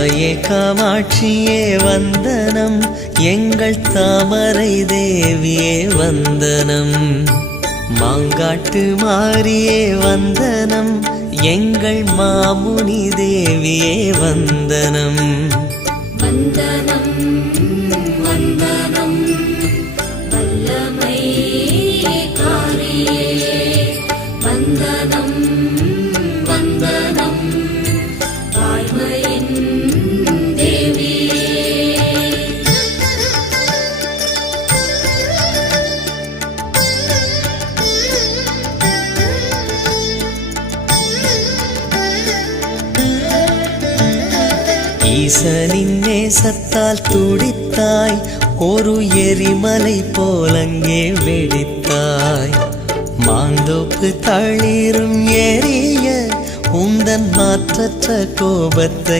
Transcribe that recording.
தாயே காமாட்சியே வந்தனம், எங்கள் தாமரை தேவியே வந்தனம். மாங்காட்டு மாரியே வந்தனம், எங்கள் மாமுனி தேவியே வந்தனம். வந்தனம் வந்தனம் வல்லமை காரியே, வந்தனம் வந்தனம் வாய்மையின் தேவியே. ஈசனின் நேசத்தால் துடித்தாய், ஒரு எரிமலை போலங்கே வெடித்தாய். மாந்தோப்பு தளிரும் எரிய உந்தன் மாற்றற்ற கோபத்தை